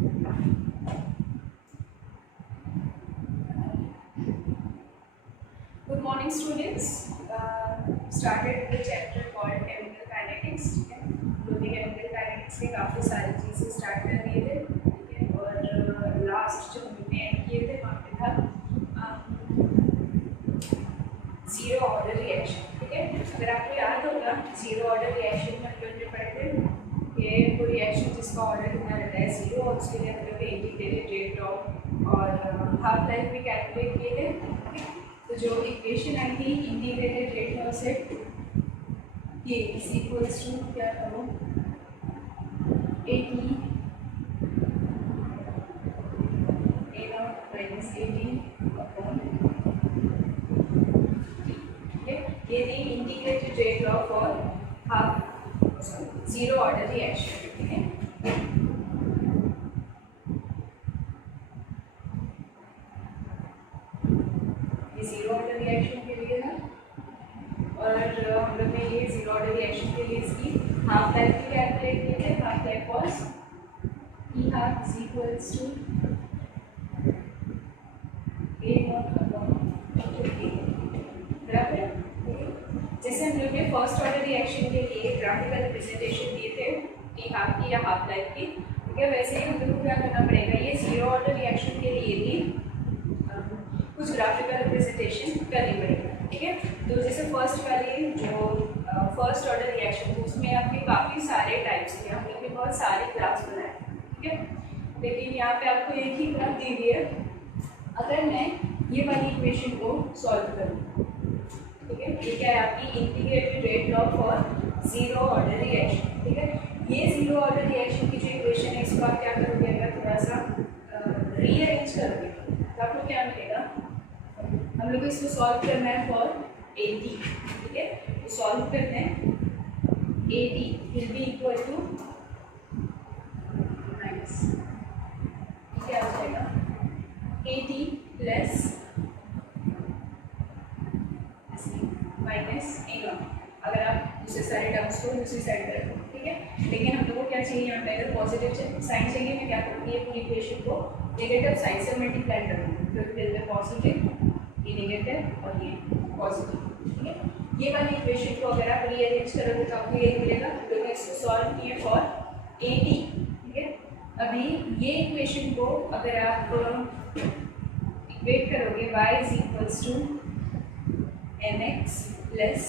Good morning students. Started with chapter called chemical kinetics. ठीक है, जो भी chemical kinetics के काफ़ी सारी चीज़ें स्टार्ट कर दिए थे, ठीक है, और लास्ट जो हमने एंड किए थे वहाँ पे था जीरो ऑर्डर रिएक्शन. ठीक है, अगर आपको याद होगा जीरो ऑर्डर रिएक्शन में हम लोग ने पढ़े थे कि कोई रिएक्शन जिसका ऑर्डर कितना रहता है जीरो, और उसके लिए हम लोग इंटीग्रेटेड रेट ऑफ और हाफ लाइफ भी कैलकुलेट किए थे. तो जो इक्वेशन आई थी इंटीग्रेटेड रेट लॉ से ये इज इक्वल्स टू क्या करो A T A not minus A T upon ये थी integrated rate law for half zero order reaction. ठीक है, जीरो ऑर्डर रिएक्शन के लिए है, और हम लोग ने ये जीरो ऑर्डर रिएक्शन के लिए इसकी हाफ लाइफ भी कैलकुलेट किए थे. Half life was E half is equals to A naught upon T. बराबर. जैसे हम लोग ने फर्स्ट ऑर्डर रिएक्शन के लिए ग्राफिकल रिप्रेजेंटेशन दिए थे ई हाफ की या हाफ लाइफ की, ठीक है, वैसे ही हम लोग को क्या करना पड़ेगा, ये जीरो ऑर्डर रिएक्शन के लिए भी कुछ ग्राफिकल रिप्रेजेंटेशन करनी पड़ेगी. ठीक है, तो जैसे फर्स्ट वाली जो फर्स्ट ऑर्डर रिएक्शन थी उसमें आपके काफ़ी सारे टाइप्स थे, हम लोग ने बहुत सारे ग्राफ्स बनाए. ठीक है, लेकिन यहाँ पे आपको एक ही ग्राफ दी हुई है. अगर मैं ये वाली इक्वेशन को सॉल्व करूँ, ठीक है, ये क्या है आपकी integrated rate law for zero order reaction. ठीक है, ये जीरो ऑर्डर रिएक्शन की जो इक्वेशन है इसको आप क्या करोगे, अगर थोड़ा सा रीअरेंज करोगे तो आपको क्या मिलेगा. हम लोग को इसको सॉल्व करना है फॉर ए टी. ठीक है, तो सॉल्व करना है A T will be equal to minus क्या हो जाएगा A T plus minus A naught. अगर आप दूसरे सारे टर्म्स को दूसरी साइड पर रखो. ठीक है, लेकिन हम लोग को क्या चाहिए यहाँ पे, अगर पॉजिटिव साइन चाहिए मैं क्या करूँगी, ये पूरी इक्वेशन को नेगेटिव साइन से मल्टीप्लाई करूँगी. तो फिर में पॉजिटिव, ये नेगेटिव और ये पॉजिटिव. ठीक है, ये वाली इक्वेशन को अगर आप रीअरेंज करोगे तो आपको ये मिलेगा. तो मैं इसको सॉल्व किए फॉर ए टी. ठीक है, अभी ये इक्वेशन को अगर आप इक्वेट करोगे y is equals to M X plus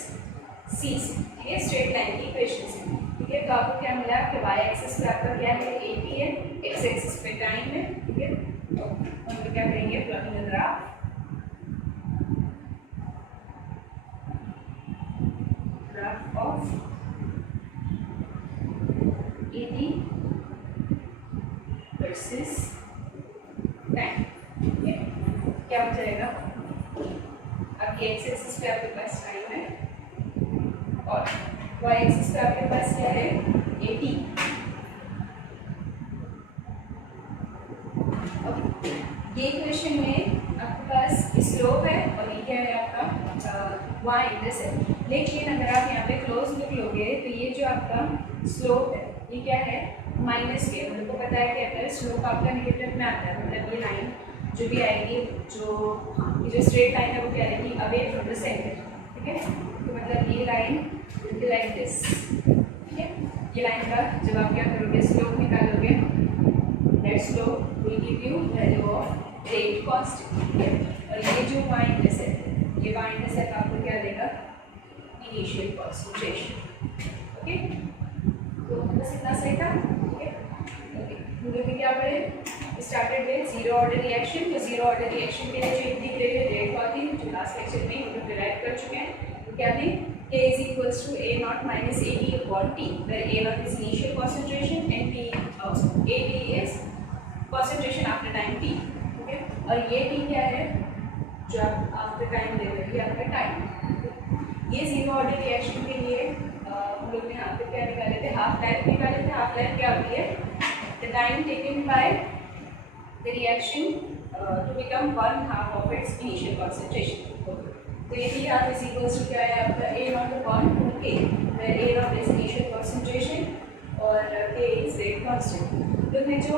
C से, ये स्ट्रेट लाइन की इक्वेशन से. ठीक है, तो आपको क्या मिला कि y एक्सिस पे आपका क्या है ए टी है, x एक्सिस पे टाइम है. ठीक है, तो हम लोग क्या करेंगे, plotting graph of AD versus time. क्या हो जाएगा, आपके एक्स एक्सिस पे आपके पास टाइम है और वाई एक्सिस पे आपके पास क्या है AD. ये इक्वेशन में आपके पास स्लोप है और ये क्या है आपका वाई इंटरसेप्ट. लेकिन अगर आप यहाँ पे क्लोज लुक लोगे तो ये जो आपका स्लोप है ये क्या है माइनस के. हम लोग को पता है कि अगर स्लोप आपका नेगेटिव में आता है मतलब ये लाइन जो भी आएगी, जो ये जो स्ट्रेट लाइन है वो क्या रहेगी, अवे फ्रॉम द सेंटर. ठीक है, तो मतलब ये line will be like this. ठीक है, ये लाइन का जब आप क्या करोगे स्लोप निकालोगे, that slope will give you value of rate constant. और ये जो वाई इंटरसेप्ट है, ये वाई इंटरसेप्ट आपको क्या देगा, इनिशियल कॉन्सेंट्रेशन. ओके, तो बस इतना सही था. ठीक है, ओके, हम लोग क्या पढ़े, started with zero order reaction. तो जीरो ऑर्डर रिएक्शन के लिए जो इंटीग्रेटेड रेट लॉ थी जो लास्ट लेक्चर में हम लोग डिराइव कर चुके हैं, तो क्या थी, K is equals to A naught minus AD upon T, where A naught is initial concentration and T also AD is concentration after time T. Okay, और ये T क्या है, जो आप आफ्टर टाइम ले रहे हो, ये आपका टाइम. ये जीरो ऑर्डर रिएक्शन के लिए हम लोग ने यहाँ पे क्या निकाले थे, हाफ लाइफ निकाले थे. हाफ लाइफ क्या होती है, the time taken by the reaction to become one half of its initial concentration. तो ये भी हाफ इज इक्वल्स टू क्या है आपका A naught upon K, where A naught is initial concentration और के इज रेट कांस्टेंट. तो मैं जो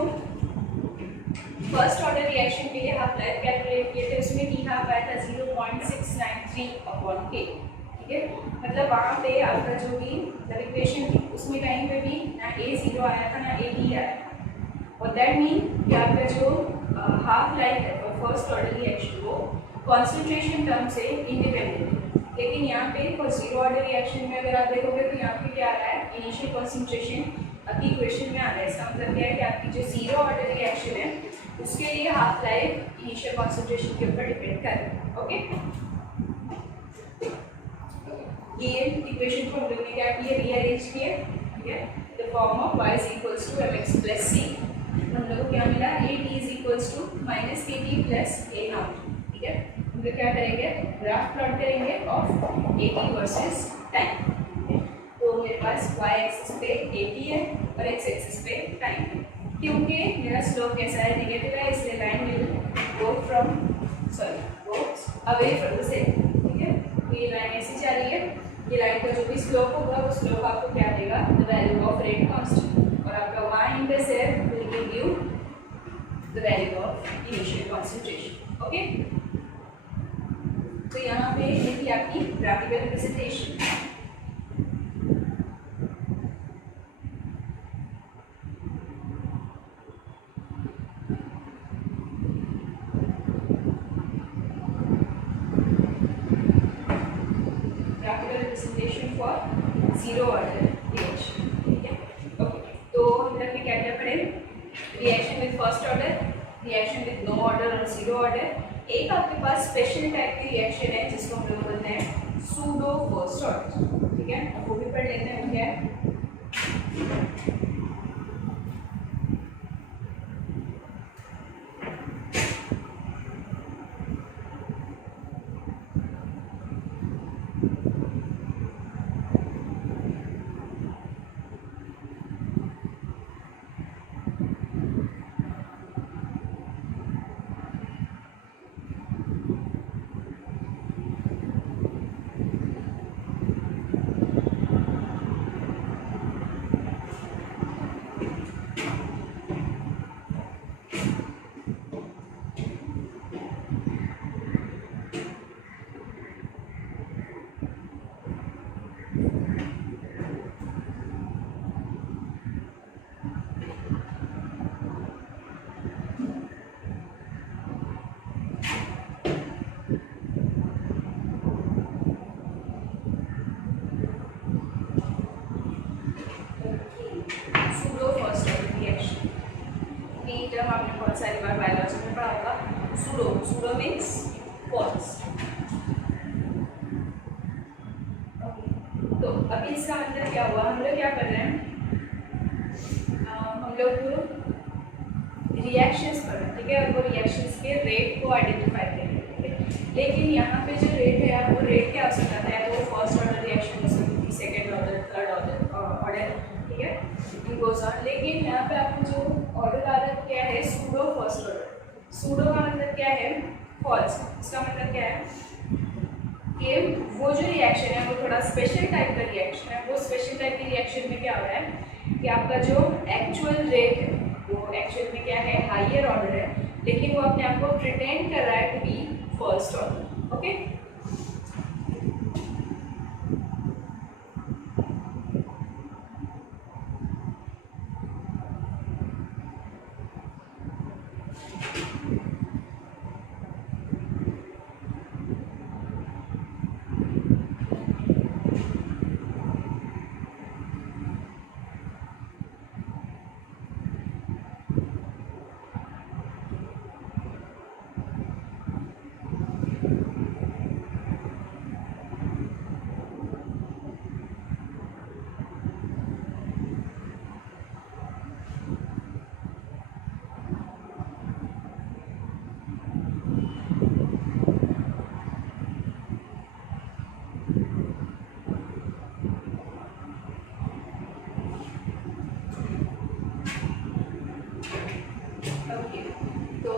फर्स्ट ऑर्डर रिएक्शन के लिए हाफ लाइफ कैलकुलेट किए थे, उसमें टी हाफ आया था 0.693/K, ठीक है। मतलब वहाँ पे आपका जो भी इक्वेशन थी उसमें कहीं पे भी ना A0 आया था ना AT आया था, और दैट मीन कि आपका जो हाफ लाइफ है और फर्स्ट ऑर्डर रिएक्शन वो कॉन्सेंट्रेशन टर्म से इंडिपेंडेंट है। लेकिन यहाँ पे फॉर जीरो ऑर्डर रिएक्शन में अगर आप देखोगे तो यहाँ पे क्या आ रहा है, इनिशियल कॉन्सेंट्रेशन आपकी इक्वेशन में आ रहा है। इसका मतलब क्या है कि आपकी जो जीरो ऑर्डर रिएक्शन है उसके लिए हाफ लाइफ इनिशियल कॉन्सेंट्रेशन के ऊपर डिपेंड कर रहा है। ओके, ये इक्वेशन को हम लोग ने क्या किया, रीअरेंज किया, ठीक है। The form of y = mx + c, हम लोग को क्या मिला, AT = -KT + A0, ठीक है। हम लोग क्या करेंगे, ग्राफ प्लॉट करेंगे ऑफ AT वर्सेस टाइम। तो मेरे पास y एक्सिस पे AT है और x एक्सिस पे टाइम है। क्योंकि मेरा स्लोप कैसा है, नेगेटिव है, इसलिए line will go away from the centre, ठीक है। तो ये लाइन ऐसी जा रही है, ये लाइन का जो भी स्लोप होगा वो स्लोप आपको क्या देगा, the value of rate constant, और आपका y intercept will give you the value of initial concentration. Okay, तो यहाँ पे ये थी आपकी graphical representation. For zero order reaction, ठीक है। ओके, तो हम लोग ने क्या क्या पढ़े, reaction with first order, reaction with no order और जीरो ऑर्डर। एक आपके पास स्पेशल टाइप की रिएक्शन है जिसको हम लोग बोलते हैं सूडो फर्स्ट ऑर्डर, ठीक है। अब वो भी पढ़ लेते हैं क्या है। आपने बहुत सारी बार बायोलॉजी में पढ़ा होगा, सूडो मीन्स फॉल्स। तो अभी इसका मतलब क्या हुआ, हम लोग क्या कर रहे हैं, हम लोग रिएक्शंस पढ़ रहे हैं, ठीक है, और वो रिएक्शंस के रेट को आइडेंटिफाई करेंगे, ठीक है। लेकिन यहाँ पे जो रेट है वो रेट क्या हो सकता है, तो फर्स्ट ऑर्डर रिएक्शन हो सकती है, सेकेंड ऑर्डर, थर्ड ऑर्डर, ठीक है, गोज ऑन। लेकिन यहाँ पे आपको जो ऑर्डर आ रहा है क्या है, सूडो फर्स्ट ऑर्डर। सूडो का मतलब क्या है, फॉल्स। इसका मतलब क्या है कि वो जो रिएक्शन है वो थोड़ा स्पेशल टाइप का रिएक्शन है। वो स्पेशल टाइप की रिएक्शन में क्या हो रहा है कि आपका जो एक्चुअल रेट है वो एक्चुअल में क्या है, हायर ऑर्डर है, लेकिन वो अपने आप को प्रिटेंड कर रहा है to be first order. Okay,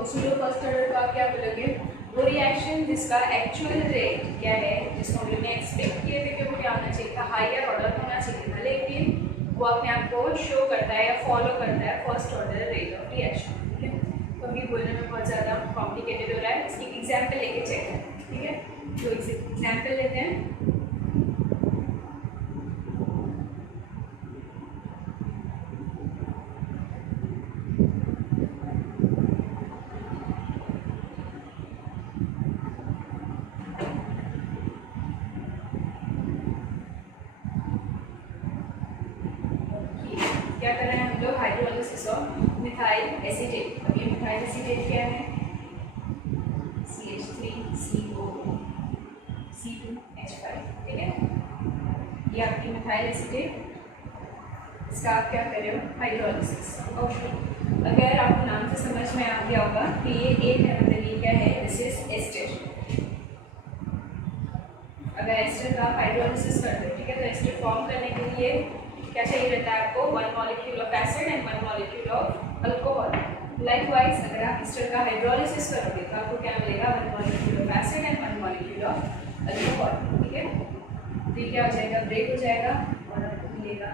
pseudo first order का क्या बोलोगे, वो रिएक्शन जिसका एक्चुअल रेट क्या है, जिसको हम लोग ने एक्सपेक्ट किए थे कि वो क्या होना चाहिए था, हायर ऑर्डर होना चाहिए था, लेकिन वो अपने आप को शो करता है या फॉलो करता है first order rate of reaction, ठीक है। तो हम भी बोलने में बहुत ज़्यादा कॉम्प्लिकेटेड हो रहा है, इसकी एग्जाम्पल लेके चेक करें, ठीक है। तो एग्जाम्पल लेते हैं। क्या कर रहे हैं हम लोग, हाइड्रोलिसिस ऑफ मिथाइल एसीटेट। अब ये मिथाइल एसीटेट क्या है, CH3CO C2H5, ठीक है। ये आपकी मिथाइल एसीटेट, इसका आप क्या कर रहे हो, हाइड्रोलिसिस। ओके, अगर आपको नाम से समझ में आ गया होगा कि ये एक है, मतलब ये क्या है, दिस इज एस्टर। अगर एस्टर का हाइड्रोलिसिस कर दो, ठीक है, तो एस्टर फॉर्म करने के लिए क्या चाहिए रहता है आपको, 1 molecule of acid and 1 molecule of alcohol. Likewise अगर आप एस्टर का हाइड्रोलिसिस करोगे तो आपको क्या मिलेगा, 1 molecule of acid and 1 molecule of alcohol, ठीक है। तो ये क्या हो जाएगा, ब्रेक हो जाएगा और आपको मिलेगा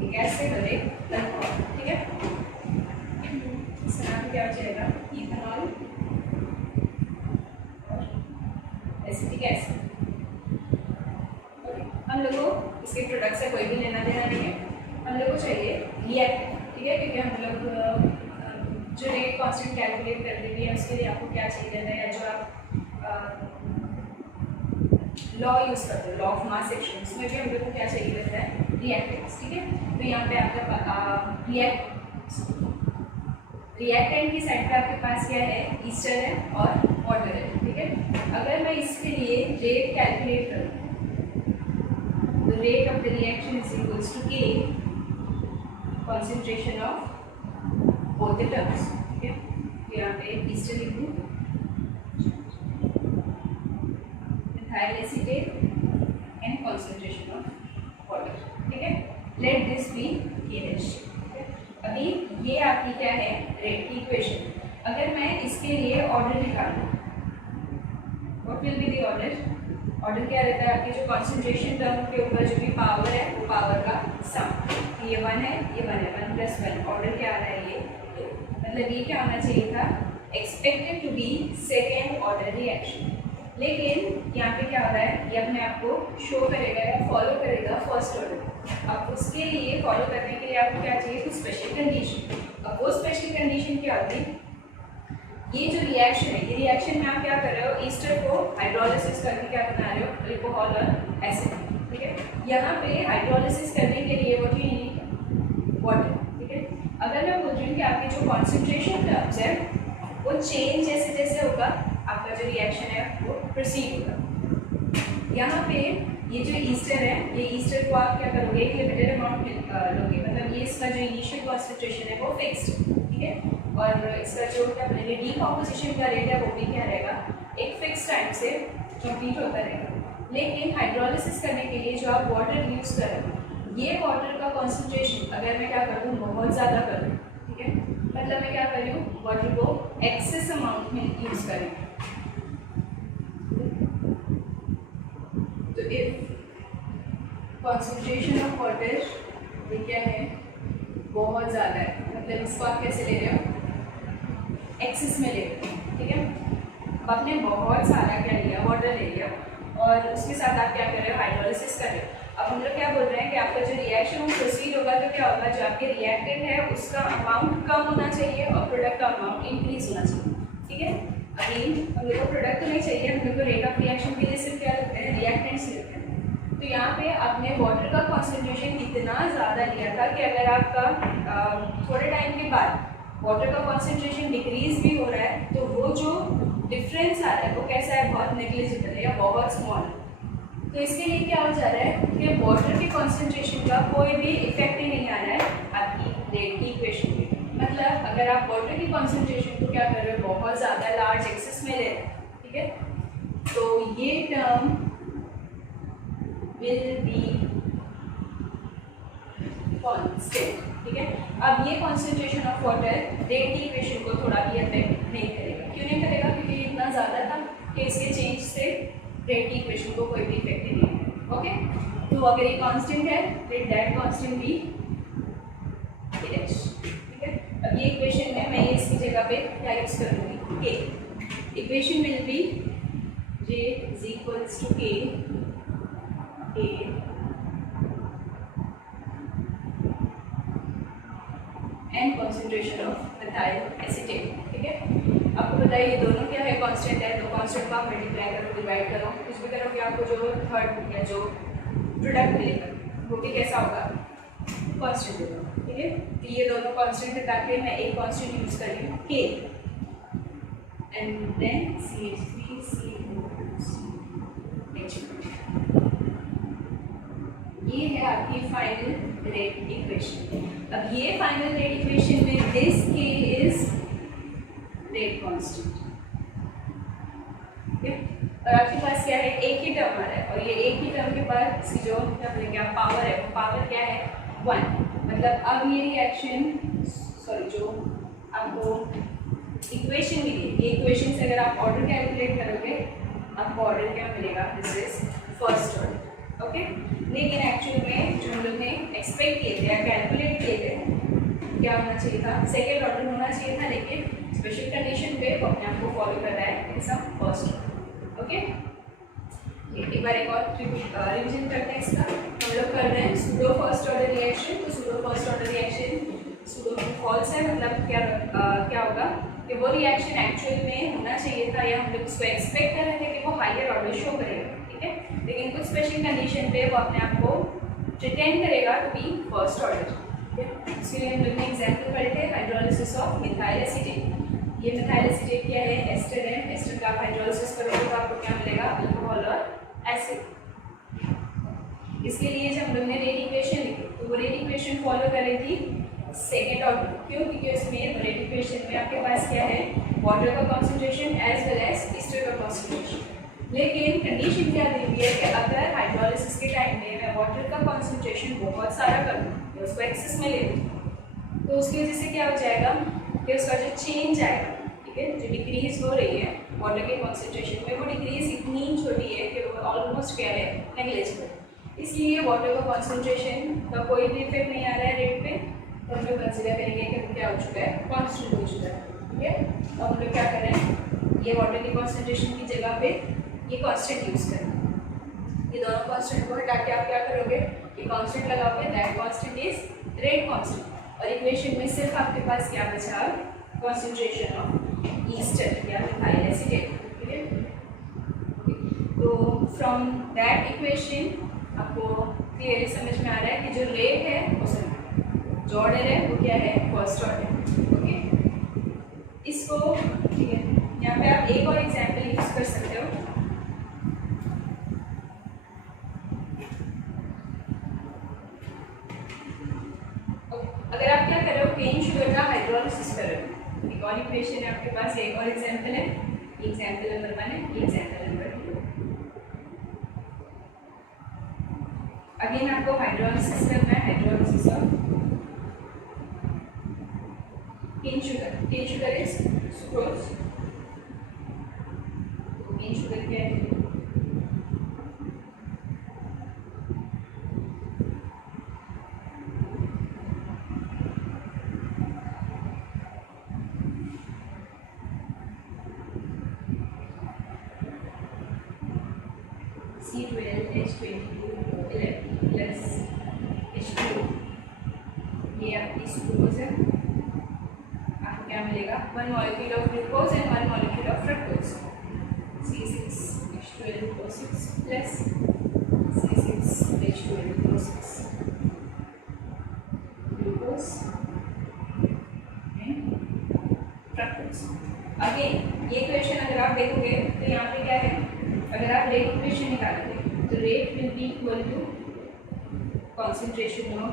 एक एसिड और एक अल्कोहल, ठीक है। इसका नाम क्या हो जाएगा, इथेनॉल एसिटिक एसिड। हम लोग को इसके प्रोडक्ट से कोई भी लेना देना नहीं है, हम लोग को चाहिए रिएक्टेंट, ठीक है, क्योंकि हम लोग जो रेट कांस्टेंट कैलकुलेट करते भी हैं उसके लिए आपको क्या चाहिए रहता है, या जो आप लॉ यूज़ करते हो, लॉ ऑफ मास एक्शन, उसमें भी हम लोग को क्या चाहिए रहता है, रिएक्टेंट्स, ठीक है। तो यहाँ पे आपका रिएक्टेंट की साइड पे आपके पास क्या है, ईस्टर है और वाटर है, ठीक है। अगर मैं इसके लिए रेट कैलकुलेट करूँ तो rate of the reaction is equals to K concentration of both the terms, ठीक है। तो यहाँ पे ईस्टर लिखूँ, methyl acetate and concentration of water, ठीक है। Let this be K ratio. अभी ये आपकी क्या है, रेट की इक्वेशन। अगर मैं इसके लिए ऑर्डर निकालूँ, what will be the order, order क्या रहता है, आपकी जो कॉन्सेंट्रेशन टर्म के ऊपर जो भी पावर है वो पावर का सम, ये 1 है, ये 1 है, 1 + 1, ऑर्डर क्या आ रहा है, ये 2, मतलब ये क्या होना चाहिए था, expected to be second order reaction. लेकिन यहाँ पे क्या हो रहा है, ये अपने आप को शो करेगा या फॉलो करेगा फर्स्ट ऑर्डर। अब उसके लिए फॉलो करने के लिए आपको क्या चाहिए, कुछ स्पेशल कंडीशन। अब वो स्पेशल कंडीशन क्या होती, ये जो रिएक्शन है, ये रिएक्शन में आप क्या कर रहे हो, ईस्टर को हाइड्रोलिसिस करके क्या बना रहे हो, अल्कोहल और एसिड, ठीक है। यहाँ पे हाइड्रोलिसिस करने के लिए व्हाट यू नीड, वाटर, ठीक है। अगर मैं बोल रही हूँ कि आपके जो कॉन्सेंट्रेशन टर्म्स है वो चेंज जैसे जैसे होगा, आपका जो रिएक्शन है वो प्रोसीड होगा। यहाँ पे ये जो ईस्टर है, ये ईस्टर को आप क्या करोगे, एक लिमिटेड अमाउंट लोगे, मतलब ये इसका जो इनिशियल कॉन्सेंट्रेशन है वो फिक्स्ड, ठीक है। और इसका जो क्या बोलेंगे, डीकॉम्पोजिशन का रेट है वो भी क्या रहेगा, एक फिक्स टाइम से कंप्लीट होता रहेगा। लेकिन हाइड्रोलिसिस करने के लिए जो आप वाटर यूज़ कर रहे हो, ये वाटर का कॉन्सेंट्रेशन अगर मैं क्या कर दूँ, बहुत ज़्यादा कर दूँ, ठीक है, मतलब मैं क्या कर रही हूँ, वाटर को एक्सेस अमाउंट में यूज़ करें। तो इफ कॉन्सेंट्रेशन ऑफ वाटर ये क्या है, बहुत ज़्यादा है, मतलब इसको आप कैसे ले रहे हो, एक्सेस में ले रहे हो, ठीक है। अब आपने बहुत सारा क्या लिया, वाटर ले लिया, और उसके साथ आप क्या कर रहे हो, हाइड्रोलिसिस कर रहे हो। अब हम लोग क्या बोल रहे हैं कि आपका जो रिएक्शन वो प्रोसीड होगा तो क्या होगा, जो आपके रिएक्टेंट है उसका अमाउंट कम होना चाहिए और प्रोडक्ट का अमाउंट इंक्रीज होना चाहिए, ठीक है। अभी हम लोग को प्रोडक्ट तो नहीं चाहिए, हम लोग को रेट ऑफ रिएक्शन के लिए सिर्फ क्या रखते हैं, रिएक्टेंट्स लेते हैं। तो यहाँ पे आपने वाटर का कॉन्सेंट्रेशन इतना ज़्यादा लिया था कि अगर आपका थोड़े टाइम के बाद वाटर का कॉन्सेंट्रेशन डिक्रीज भी हो रहा है तो वो जो डिफरेंस आ रहा है वो कैसा है, बहुत नेग्लिजिबल है या बहुत स्मॉल है। तो इसके लिए क्या हो जा रहा है कि वाटर के कॉन्सेंट्रेशन का कोई भी इफेक्ट ही नहीं आ रहा है आपकी रेट की इक्वेशन में। मतलब अगर आप वाटर की कॉन्सेंट्रेशन को क्या कर रहे हो, बहुत ज़्यादा लार्ज एक्सेस में ले रहे हैं, ठीक है, तो ये टर्म विल बी कांस्टेंट, ठीक है। अब ये कॉन्सेंट्रेशन ऑफ वाटर रेट की इक्वेशन को थोड़ा भी अफेक्ट नहीं करेगा। क्यों नहीं करेगा, क्योंकि इतना ज़्यादा था कि इसके चेंज से रेट की इक्वेशन को कोई भी इफेक्ट नहीं है। ओके, तो अगर ये कांस्टेंट है लेट दैट कांस्टेंट बी के डैश, ठीक है। अब ये इक्वेशन में मैं इसकी जगह पे क्या यूज करूँगी, के। Equation will be J is equals to K A and concentration of methyl acetate, ठीक है। आपको बताइए ये दोनों क्या है, कांस्टेंट है, तो कांस्टेंट को आप मल्टीप्लाई करो, डिवाइड करो, कुछ भी करोगे आपको जो थर्ड या जो प्रोडक्ट मिलेगा वो भी कैसा होगा, कांस्टेंट होगा, ठीक है। तो ये दोनों कांस्टेंट है ताकि मैं एक कांस्टेंट यूज कर रही हूँ K एंड देन CH3CO2 ये है आपकी फाइनल रेट इक्वेशन। अब ये फाइनल रेट इक्वेशन में this K is rate constant, और आपके पास क्या है, एक ही टर्म आ रहा है, और ये एक ही टर्म के बाद इसकी जो क्या पावर है, वो पावर क्या है 1। मतलब अब ये रिएक्शन जो आपको इक्वेशन मिली, ये इक्वेशन से अगर आप ऑर्डर कैलकुलेट करोगे आपको ऑर्डर क्या मिलेगा, this is first order, okay. लेकिन एक्चुअल में जो हम लोग ने एक्सपेक्ट किए थे या कैलकुलेट किए थे क्या होना चाहिए था, सेकेंड ऑर्डर होना चाहिए था, लेकिन स्पेशल कंडीशन पे वो अपने आप को फॉलो कर रहा है इट्स फर्स्ट ऑर्डर, ओके। एक बार एक और रिविजन करते हैं इसका। हम लोग कर रहे हैं सूडो फर्स्ट ऑर्डर रिएक्शन, तो pseudo first order reaction pseudo false है, मतलब क्या होगा कि वो रिएक्शन एक्चुअल में होना चाहिए था या हम लोग उसको एक्सपेक्ट कर रहे थे कि वो हायर ऑर्डर शो करेगा, ठीक है। लेकिन कुछ स्पेशल कंडीशन पे वो अपने आप को प्रिटेंड करेगा टू बी फर्स्ट ऑर्डर, ठीक है। इसके लिए हम लोग ने एग्जाम्पल पढ़े थे हाइड्रोलिसिस ऑफ मिथाइल एसीटेट। ये मिथाइल एसीटेट क्या है, एस्टर है, एस्टर का आप हाइड्रोलिसिस करोगे तो आपको क्या मिलेगा, अल्कोहल और एसिड। इसके लिए जब हम लोग ने रेट इक्वेशन लिखी तो वो रेट इक्वेशन फॉलो कर रही थी सेकेंड ऑर्डर, क्यों, क्योंकि उसमें रेट इक्वेशन में आपके पास क्या है, वाटर का concentration as well as ester का कॉन्सेंट्रेशन। लेकिन कंडीशन क्या दी हुई है कि अगर हाइड्रोलिसिस के टाइम में मैं वाटर का कॉन्सेंट्रेशन बहुत सारा कर दूँ या उसको एक्सेस में ले लूँ तो उसकी वजह से क्या हो जाएगा कि उसका जो चेंज आएगा, ठीक है, जो डिक्रीज हो रही है वाटर के कॉन्सेंट्रेशन में, वो डिक्रीज इतनी छोटी है कि वो ऑलमोस्ट क्या है, नेग्लिजिबल। इसलिए वाटर का कॉन्सेंट्रेशन का कोई भी इफेक्ट नहीं आ रहा है रेट पे, तो हम लोग कंसिडर करेंगे कि वो क्या हो चुका है, कांस्टेंट हो चुका है, ठीक है। तो हम लोग क्या कर रहे हैं, ये वाटर की कॉन्सेंट्रेशन की जगह पे ये कांस्टेंट यूज करें, ये दोनों कांस्टेंट को हटा के आप क्या करोगे, ये कांस्टेंट लगाओगे, that constant is rate constant. और इक्वेशन में सिर्फ आपके पास क्या बचा, कॉन्सेंट्रेशन ऑफ ईस्टर या मिथाइल एसीटेट, ठीक है। तो फ्रॉम दैट इक्वेशन आपको क्लियरली समझ में आ रहा है कि जो रेट है वो जो ऑर्डर है वो क्या है, फर्स्ट ऑर्डर, ओके। इसको ठीक है, यहाँ पे आप एक और एग्जांपल यूज कर सकते हो। अगर आप क्या कर रहे हो, केन शुगर का हाइड्रोलिसिस कर रहे हो, एक और इक्वेशन है आपके पास, एक और एग्जांपल है, एग्जांपल नंबर 1 है, एग्जांपल नंबर 2। अगेन आपको हाइड्रोलिसिस करना है, hydrolysis of cane sugar। cane sugar is sucrose। cane sugar क्या है, C12H22 प्लस H2, ये आपकी सुक्रोज है। क्या मिलेगा, 1 molecule of glucose and 1 molecule of fructose, C6H12O6 plus C6H12O6 glucose and fructose. Again ये इक्वेशन अगर आप देखोगे तो यहाँ पे क्या है, अगर आप रेट इक्वेशन निकालोगे तो rate will be equal to concentration of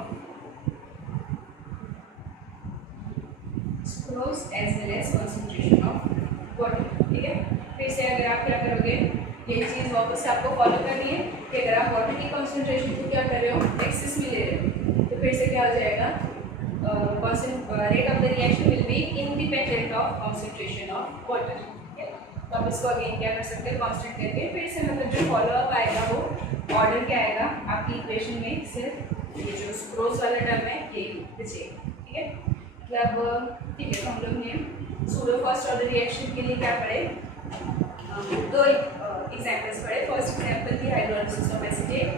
sucrose as well as concentration of water, ठीक है। फिर से अगर आप क्या करोगे, ये चीज़ वापस से आपको फॉलो करनी है कि अगर आप वाटर की कॉन्सेंट्रेशन को क्या कर रहे हो, एक्सेस में ले रहे हो, तो फिर से क्या हो जाएगा, rate of the reaction will be independent of concentration of water, ठीक है। तो आप इसको अगेन क्या कर सकते हैं, कांस्टेंट करके फिर से मतलब जो फॉलो अप आएगा वो ऑर्डर ऑर्डर क्या आएगा आपकी इक्वेशन में, सिर्फ ये जो क्रोस वाला टर्म है ये बचेगा, ठीक है। मतलब ठीक है, तो हम लोग ने सूडो फर्स्ट ऑर्डर रिएक्शन के लिए क्या पढ़े, दो एग्जाम्पल्स पढ़े। फर्स्ट एग्जाम्पल थी हाइड्रोलिसिस ऑफ एसीटेट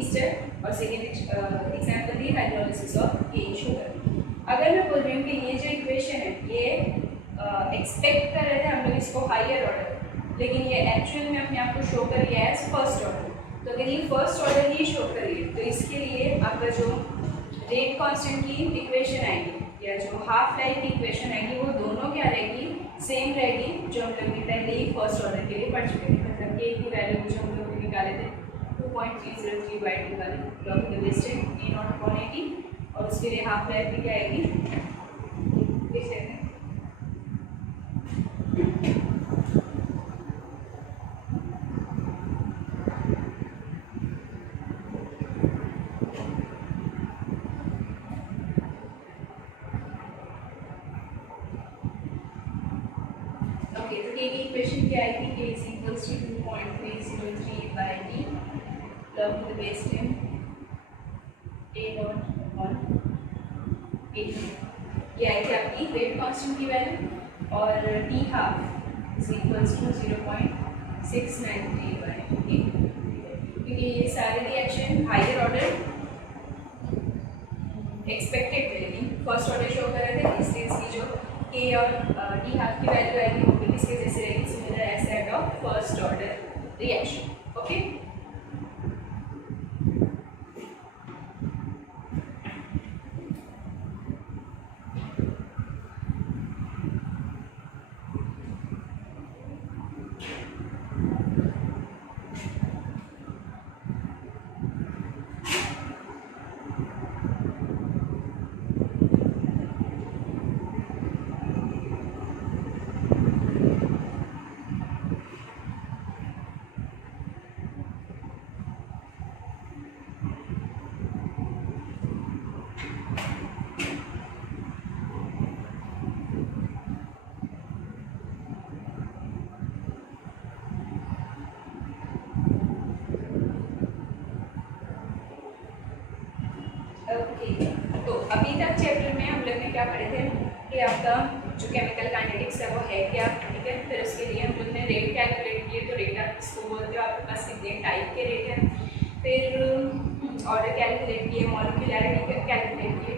ईस्टर और सेकेंड एग्जाम्पल थी हाइड्रोलिसिस ऑफ केन शुगर। अगर मैं बोल रही हूँ कि ये जो इक्वेशन है ये एक्सपेक्ट कर रहे थे हम लोग इसको हायर ऑर्डर, लेकिन ये एक्चुअल में अपने आप को शो कर रही है एज फर्स्ट ऑर्डर। तो अगर ये फर्स्ट ऑर्डर ही शो कर रही है तो इसके लिए आपका जो रेट कांस्टेंट की इक्वेशन आएगी या जो हाफ लाइफ की इक्वेशन आएगी वो दोनों क्या रहेगी, सेम रहेगी, जो हम लोग ने पहले ही फर्स्ट ऑर्डर के लिए पढ़ चुके थे। मतलब के की वैल्यू जो हम लोग निकाले थे 2.303 निकाले log the distance A naught upon 80, और उसके लिए हाफ लाइफ भी क्या आएगी, देख लेते हैं। इक्वेशन क्या आएगी, k is equals to 2.303 by d log to the base 10 a dot upon 80। ये आएगी आपकी रेट कांस्टेंट की वैल्यू, और d half is equals to 0.693 by d, क्योंकि ये सारे रिएक्शन हायर ऑर्डर एक्सपेक्टेड थे लेकिन फर्स्ट ऑर्डर शो कर रहे थे, इसलिए इसकी जो k और d हाफ की वैल्यू आएगी वो भी किसके जैसे रहेगी, similar as that of first order reaction. Okay, तो अभी तक चैप्टर में हम लोग ने क्या पढ़े थे कि आपका जो केमिकल काइनेटिक्स है वो है क्या, ठीक है। फिर उसके लिए हम लोग ने रेट कैलकुलेट किए, तो रेट आप किसको बोलते हो, आपके पास कितने टाइप के रेट हैं। फिर ऑर्डर कैलकुलेट किए, मॉलिक्यूलैरिटी कैलकुलेट किए।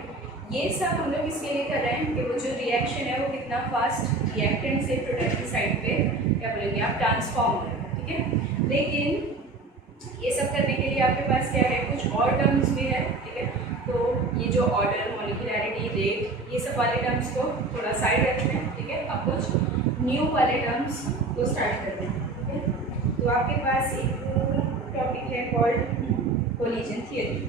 ये सब हम लोग इसके लिए कर रहे हैं कि वो जो रिएक्शन है वो कितना फास्ट रिएक्टेंट से प्रोडक्ट की साइड पे क्या बोलेंगे आप ट्रांसफॉर्म हो, ठीक है। लेकिन ये सब करने के लिए आपके पास क्या है, कुछ और टर्म्स भी है, ठीक है। तो ये जो ऑर्डर, मॉलिक्यूलैरिटी, रेट, ये सब वाले टर्म्स को थोड़ा साइड रखते हैं, ठीक है। अब कुछ न्यू वाले टर्म्स को स्टार्ट करते हैं, ठीक है। तो आपके पास एक टॉपिक है called collision theory.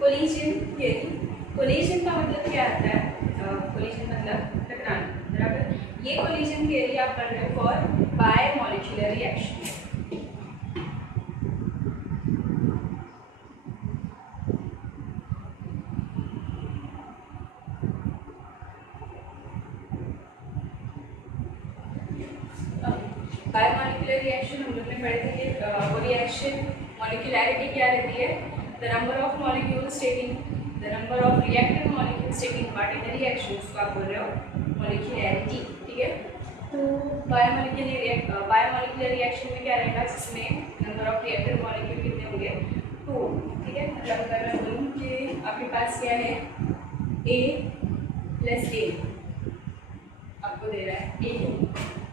Collision theory, collision का मतलब क्या आता है, कोलिजन मतलब टकराना, बराबर। ये कोलिजन थियरी आप पढ़ रहे हो for biomolecular reaction. Biomolecular reaction हम लोग ने पढ़े थे कि वो रिएक्शन मॉलिक्यूलैरिटी क्या रहती है, the number of molecules taking the number of reactive molecules taking part in the reaction, उसको आप बोल रहे हो molecularity, ठीक है। तो बायोमॉलिक्यूलर रिएक्शन में क्या रहेगा, जिसमें नंबर ऑफ रिएक्टिव मॉलिक्यूल कितने होंगे, 2, ठीक है। मतलब अगर मैं बोलूँ कि आपके पास क्या है, A + A आपको दे रहा है A2,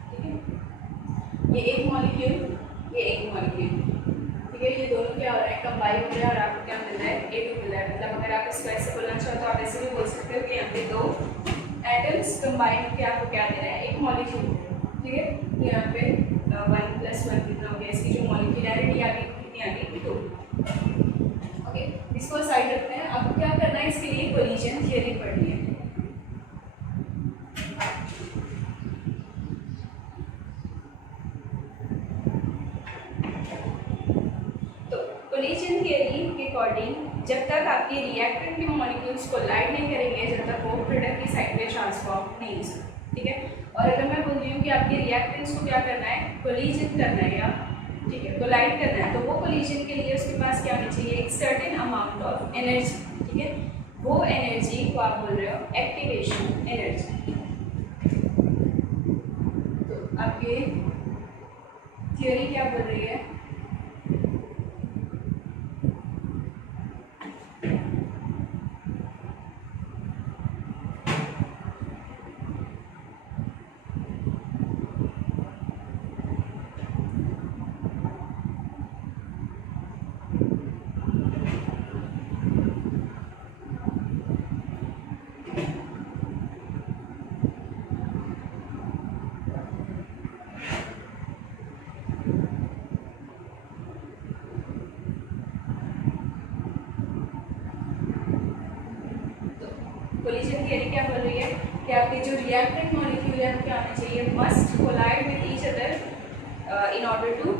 ठीक है। ये एक मॉलिक्यूल, ये एक मॉलिक्यूल, ठीक है। ये दोनों क्या हो रहा है, कंबाइन हो रहा है और आपको क्या मिल रहा है, A2 मिल रहा है। मतलब अगर आप इसको ऐसे बोलना चाहो तो आप ऐसे भी बोल सकते हो कि यहाँ पे दो एटम्स कंबाइन होकर आपको क्या दे रहा है, एक मॉलिक्यूल, ठीक है। तो यहाँ पे 1 + 1 कितना हो गया, इसकी जो मॉलिक्यूलैरिटी आ गई कितनी आ गई, 2। ओके, इसको साइड रखते हैं। आपको क्या करना है, इसके लिए कोलिजन थियरी पढ़नी है। कोलिजन थियरी के अकॉर्डिंग जब तक आपके रिएक्टेंट के मॉलिक्यूल्स कोलाइड नहीं करेंगे, जब तक वो प्रोडक्ट की साइड में ट्रांसफॉर्म नहीं हो सकते, ठीक है। और अगर मैं बोल रही हूँ कि आपके रिएक्टेंट्स को क्या करना है, कोलिजन करना है, या ठीक है कोलाइड करना है, तो वो कोलिजन के लिए उसके पास क्या होनी चाहिए, एक सर्टेन अमाउंट ऑफ एनर्जी, ठीक है। वो एनर्जी को आप बोल रहे हो एक्टिवेशन एनर्जी। तो आपके थ्योरी क्या बोल रही है, कोलिजन थियरी क्या बोल रही है कि आपके जो रिएक्टेंट मॉलिक्यूल है वो क्या होने चाहिए, must collide with each other in order to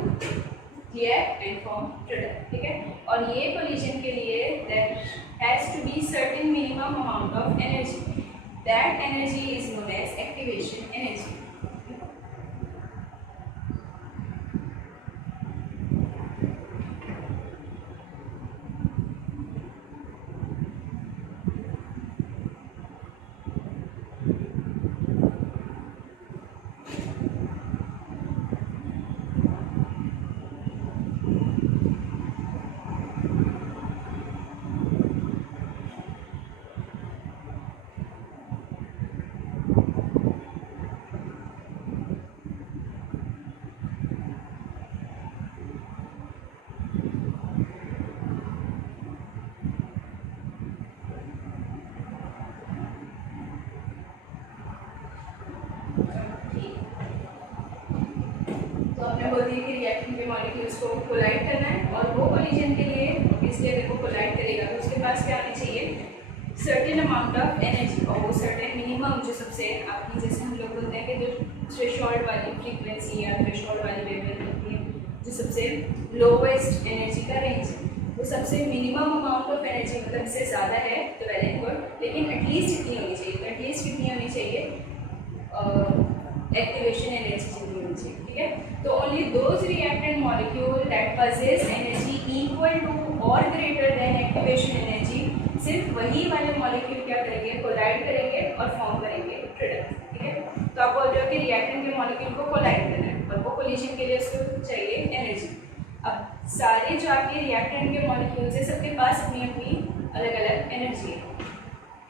react and form product, ठीक है। और ये कोलिजन के लिए there has to be certain minimum amount of energy, that energy is known as activation energy. बोल दी कि रिएक्टेंट के मॉलिक्यूल्स को कोलाइड करना है, और वो कोलिजन के लिए ऑब्वियसली अगर वो कोलाइड करेगा तो उसके पास क्या आनी चाहिए, सर्टेन अमाउंट ऑफ एनर्जी, और वो सर्टेन मिनिमम जो सबसे आपकी जैसे हम लोग बोलते हैं कि जो थ्रेशोल्ड वाली फ्रीक्वेंसी या थ्रेशोल्ड वाली वेवलेंथ होती है, जो सबसे लोवेस्ट एनर्जी का रेंज, वो सबसे मिनिमम अमाउंट ऑफ एनर्जी मतलब इससे ज़्यादा है तो वेल एंड गुड, लेकिन एटलीस्ट इतनी होनी चाहिए। तो एटलीस्ट कितनी होनी चाहिए, एक्टिवेशन एनर्जी जितनी होनी चाहिए, ठीक है। तो only those reactant molecule that possess energy equal to और ग्रेटर देन एक्टिवेशन एनर्जी, सिर्फ वही वाले मॉलिक्यूल क्या करेंगे, कोलाइड करेंगे और फॉर्म करेंगे प्रोडक्ट, ठीक है। तो आप बोल रहे हो कि रिएक्टेंट के मॉलिक्यूल को कोलाइड करना है और वो कोलिजन के लिए उसको चाहिए एनर्जी। अब सारे जो आपके रिएक्टेंट के मॉलिक्यूल्स है सबके पास अपनी अपनी अलग अलग एनर्जी है,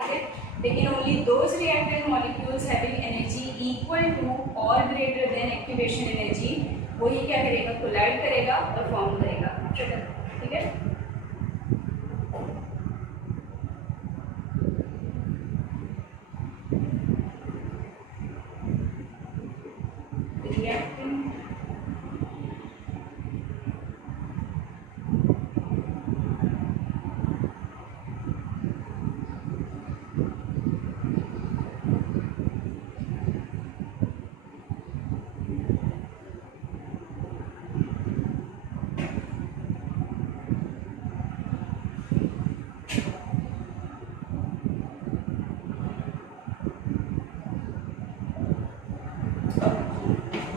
ठीक है। लेकिन only those reactant molecules having energy equal to और ग्रेटर देन एक्टिवेशन एनर्जी, वही क्या करेगा, कोलाइड करेगा और फॉर्म करेगा प्रोडक्ट, ठीक है। रिएक्टेंट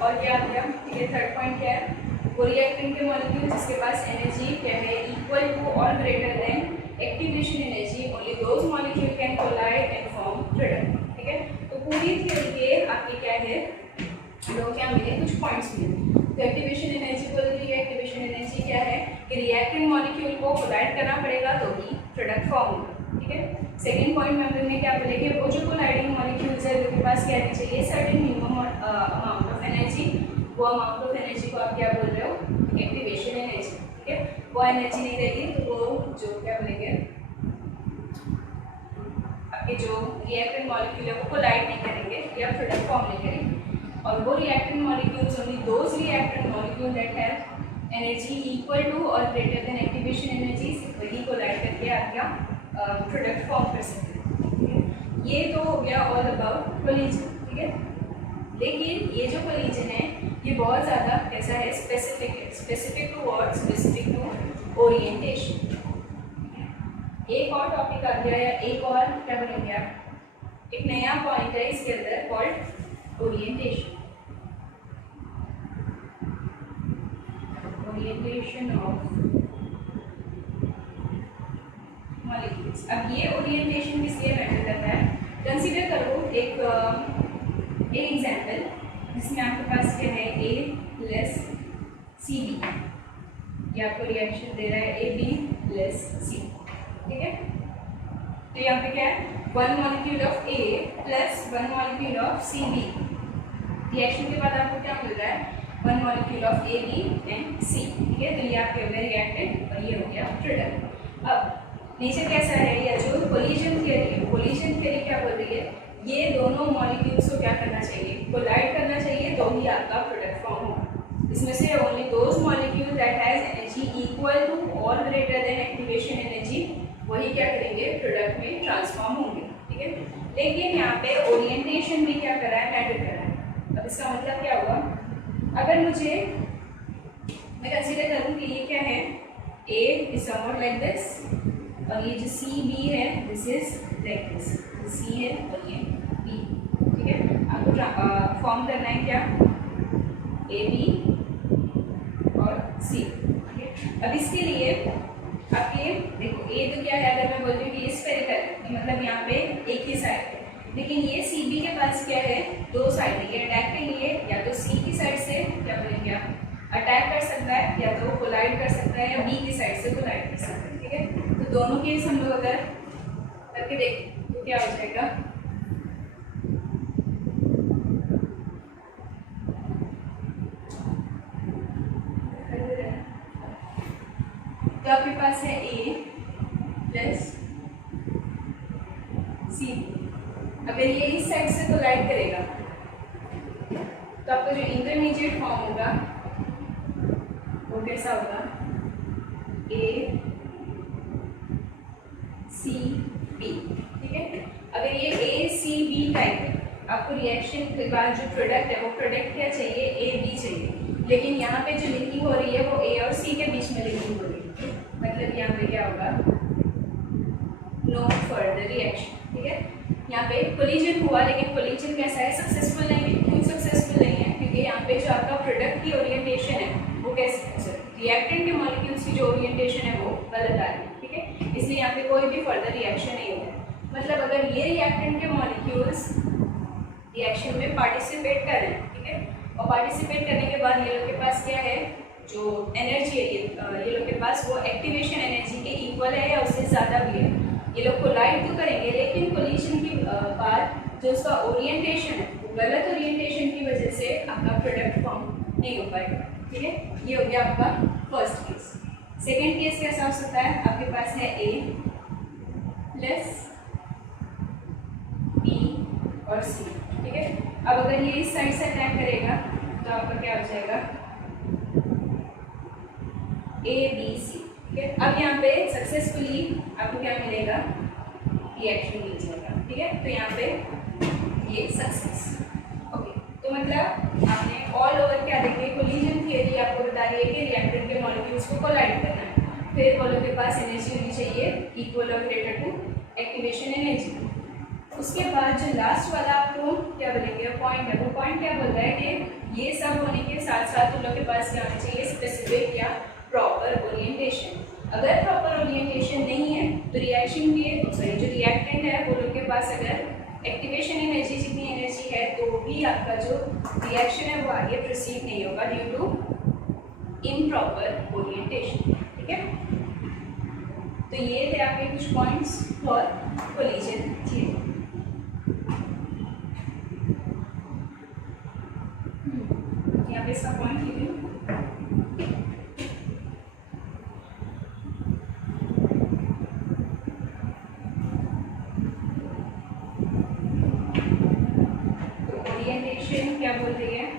और क्या आ गया, ठीक है। थर्ड पॉइंट क्या है, वो रिएक्टेंट के मॉलिक्यूल जिसके पास एनर्जी क्या है, इक्वल टू और greater than activation energy, only those molecule can collide and form product, ठीक है। तो पूरी थ्योरी के आपके क्या है, लोग क्या मिले, कुछ पॉइंट्स मिले। तो एक्टिवेशन एनर्जी बोल रही है, एक्टिवेशन एनर्जी क्या है कि रिएक्टेंट मॉलिक्यूल को कोलाइड करना पड़ेगा तो ही प्रोडक्ट फॉर्म होगा, ठीक है। सेकेंड पॉइंट में हमने क्या बोले कि वो जो कोलाइडिंग मॉलिक्यूल्स है उनके पास क्या रहना चाहिए, certain minimum amount of energy, वो अमाउंट ऑफ एनर्जी को आप क्या बोल रहे हो, एक्टिवेशन एनर्जी, ठीक है। वो एनर्जी नहीं रहेगी तो वो जो क्या बोलेंगे, आपके जो रिएक्टेंट मॉलिक्यूल है वो कोलाइड नहीं करेंगे या प्रोडक्ट फॉर्म नहीं करेंगे। और वो reactant molecules only those reactant molecule that have energy equal to और ग्रेटर देन एक्टिवेशन एनर्जी, वही कोलाइड करके आप क्या प्रोडक्ट फॉर्म कर सकते हैं। ये तो हो गया ऑल अबाउट कोलिजन, ठीक है। लेकिन ये जो कोलिजन है ये बहुत ज़्यादा कैसा है, स्पेसिफिक है, specific to what, specific to orientation. एक और टॉपिक आ गया या एक और क्या बोलेंगे आप, एक नया पॉइंट है इसके अंदर called orientation. Orientation of molecules. अब ये ओरिएंटेशन किस लिए मैटर करता है, कंसीडर करो एक एग्जांपल जिसमें आपके पास क्या है A प्लस सी बी, ये आपको रिएक्शन दे रहा है ए बी प्लस सी, ठीक है। तो यहाँ पे क्या है, one molecule of A plus one molecule of C B, reaction के बाद आपको क्या मिल रहा है, one molecule of A B and C, ठीक है। तो ये आपके हो गया रिएक्टेंट और ये हो गया प्रोडक्ट। अब नीचे कैसा है, या जो कोलिजन थियरी है, कोलिजन थियरी क्या बोल रही है, ये दोनों मॉलिक्यूल्स को क्या करना चाहिए, कोलाइड करना चाहिए, तो ही आपका प्रोडक्ट फॉर्म होगा। इसमें से only those molecule that has energy equal to और ग्रेटर देन एक्टिवेशन एनर्जी, वही क्या करेंगे, प्रोडक्ट में ट्रांसफॉर्म होंगे, ठीक है। लेकिन यहाँ पे ओरिएंटेशन भी क्या कर रहा है, मैटर कर रहा है। अब इसका मतलब क्या हुआ, अगर मुझे मैं कंसीडर करूँ कि ये क्या है, ए इज समवॉट लाइक दिस, और ये जो सी बी है दिस इज लाइक दिस, सी है और ये बी, ठीक है। आपको फॉर्म करना है क्या, ए बी और सी, ठीक है। अब इसके लिए आप ये देखो, ए तो क्या है, अगर मैं बोलती हूँ कि ये स्फेरिकल है, मतलब यहाँ पे एक ही साइड है, लेकिन ये सी बी के पास क्या है, दो साइड है। ये अटैक के लिए या तो सी की साइड से क्या बोलेंगे आप, अटैक कर सकता है, या तो कोलाइड कर सकता है, या बी की साइड से कोलाइड कर सकता है, ठीक है। तो दोनों केस हम लोग अगर करके देखें तो क्या हो जाएगा, तो आपके पास है ए प्लस सी, अगर ये इस साइड से कोलाइड करेगा तो आपका जो इंटरमीडिएट फॉर्म होगा वो कैसा होगा, ए सी बी, ठीक है। अगर ये ए सी बी टाइप है, आपको रिएक्शन के बाद जो प्रोडक्ट है वो प्रोडक्ट क्या चाहिए, ए बी चाहिए, लेकिन यहाँ पे जो लिंकिंग हो रही है वो ए और सी के बीच में लिंकिंग हो रही है, मतलब यहाँ पे क्या होगा, नो फर्दर रिएक्शन, ठीक है। यहाँ पे कोलिजन हुआ, लेकिन कोलिजन कैसा है, सक्सेसफुल नहीं है। क्यों सक्सेसफुल नहीं है, क्योंकि यहाँ पे जो आपका प्रोडक्ट की ओरिएंटेशन है वो कैसे, रिएक्टेंट के मॉलिक्यूल्स की जो ओरिएंटेशन है वो गलत आ रही है, ठीक है। इसलिए यहाँ पे कोई भी फर्दर रिएक्शन नहीं होगा। मतलब अगर ये रिएक्टेंट के मॉलिक्यूल्स रिएक्शन में पार्टिसिपेट कर रहे हैं, ठीक है, और पार्टिसिपेट करने के बाद ये लोग के पास क्या है, जो एनर्जी है ये लोग के पास वो एक्टिवेशन एनर्जी के इक्वल है या उससे ज़्यादा भी है। ये लोग कोलाइड तो करेंगे, लेकिन कोलिजन की बाद जो उसका ओरिएंटेशन है वो गलत ओरिएंटेशन की वजह से आपका प्रोडक्ट फॉर्म नहीं हो पाएगा, ठीक है। ये हो गया आपका फर्स्ट केस। सेकेंड केस कैसा हो सकता है, आपके पास है ए प्लस बी और सी, ठीक है। अब अगर ये इस साइड से अटैक करेगा तो आपका क्या हो जाएगा, ए बी सी, ठीक है। अब यहाँ पे सक्सेसफुली आपको क्या मिलेगा, रिएक्शन मिल जाएगा, ठीक है। तो यहाँ पे ये सक्सेस, ओके। तो मतलब आपने ऑल ओवर क्या देखिए, कोलिजन थियरी आपको बता रही है कि रिएक्टेंट के मॉलिक्यूल्स को कोलाइड करना है, फिर वो लोग के पास एनर्जी होनी चाहिए इक्वल और ग्रेटर टू एक्टिवेशन एनर्जी। उसके बाद जो लास्ट वाला आपको क्या बोलेंगे पॉइंट है, वो पॉइंट क्या बोल रहा है कि ये सब होने के साथ साथ उन लोग के पास क्या होना चाहिए, स्पेसिफिक या प्रॉपर ओरिएंटेशन। अगर प्रॉपर ओरिएंटेशन नहीं है तो रिएक्शन के जो रिएक्टेंट है वो लोग के पास अगर एक्टिवेशन एनर्जी जितनी एनर्जी है तो भी आपका जो रिएक्शन है वो आगे प्रोसीड नहीं होगा ड्यू टू इम्प्रॉपर ओरिएंटेशन, ठीक है। तो ये थे आपके कुछ पॉइंट्स फॉर कोलिजन थियरी। यहाँ पे इसका पॉइंट लिखिए, ओरिएंटेशन क्या बोल रही है,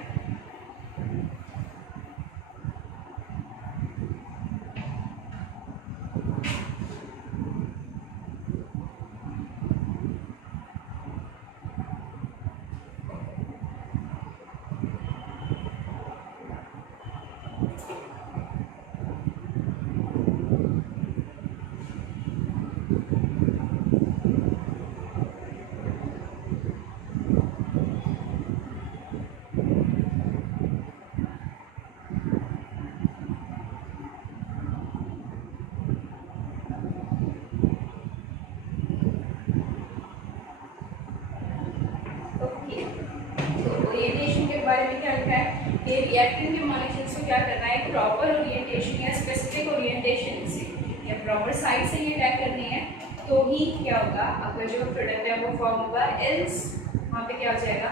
और साइड से ये अटैक करनी है तो ही क्या होगा, आपका जो प्रोडक्ट है वो फॉर्म होगा, एल्स वहाँ पे क्या हो जाएगा,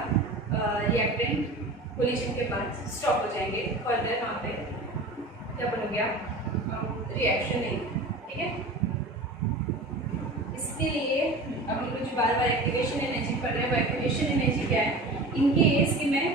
रिएक्टेंट कोलिजन के बाद स्टॉप हो जाएंगे, फर्दर वहाँ पे क्या बनोगे आप, रिएक्शन नहीं, ठीक है। इसके लिए अब हम लोग जो बार बार एक्टिवेशन एनर्जी पढ़ रहे हैं वो एक्टिवेशन एनर्जी क्या है, इनके केस कि मैं